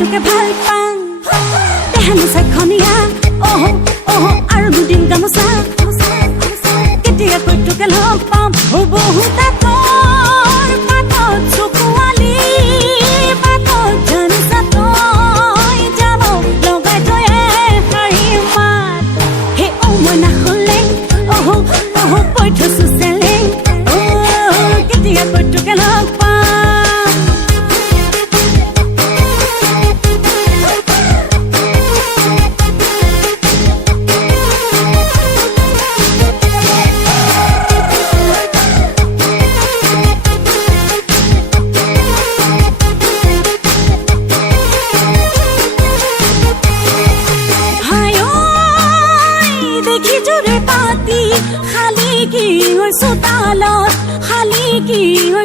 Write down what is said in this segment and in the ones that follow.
তোকে ভাল পাওঁ দেহানো চাখনিয়া অহ অহ আৰু দুদিন গামোচা কেতিয়াকৈ তোকে লগ পাম বহুত আঁতৰ পাতত চকুৱালি পাতত জানিছা তই যাব লগাই থৈ শাৰী মাত হে মই নাহলে অহ অহ কৈ থৈছো চেলেং কেতিয়াকৈ তোকে লগ পাম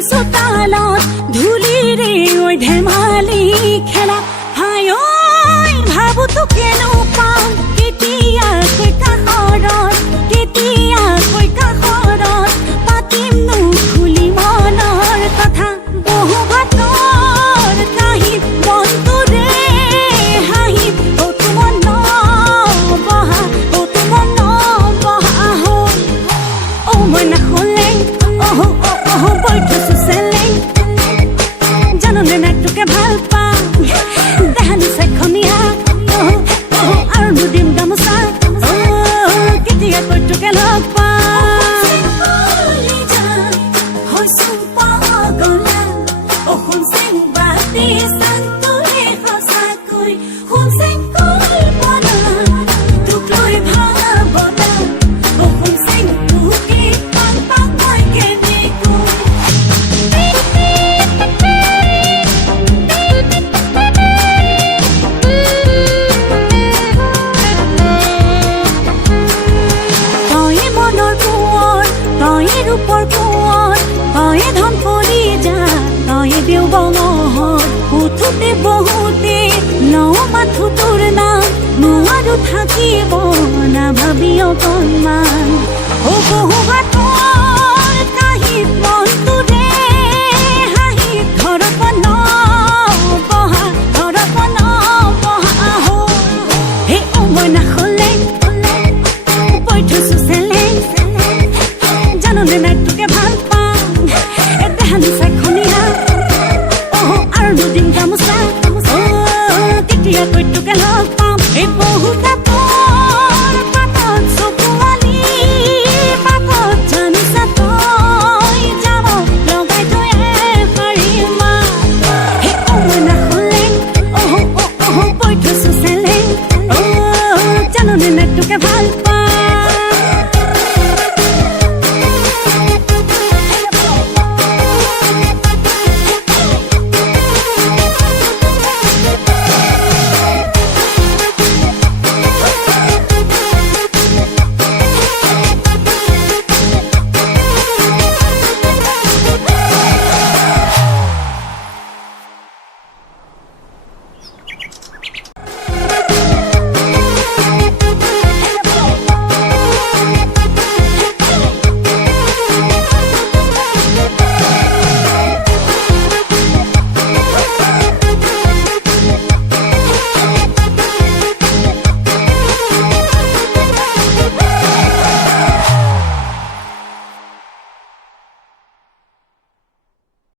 চোতালত ধূলিৰে ঐ ধেমালি খেলা হাই ঐ ভাবো তোকেনো পাম কেতিয়াকৈ কাষৰত পাতিমনো খুলি মনৰ কথা বহু বাটৰ কাহিত মনটোৰে হাঁহিত তোমাৰ বহা হ'ল মই নাহলে কৈ থৈছো চেলেং জাননে নাই তোকে ভাল পাওঁ দেহানো চাখনিয়া আৰু দুদিন গামোচা কেতিয়াকৈ তোকে লগ পাম হৈছো পাগলা শুন চেং বাতি চান্তৰে সঁচাকৈ শুন চেং কল্পনা তোক লৈ ভাৱনা শুন চেং তোকে ভাল পাওঁ মই কেনেকৈ ৰূপৰ কোঁৱৰ তয়ে ধন কৰি যা তয়ে দেও বঙহৰ উঠোতে বহুতে লওঁ মাথো তোৰ নাম নোৱাৰো থাকিব নাভাবি অকণমান বহু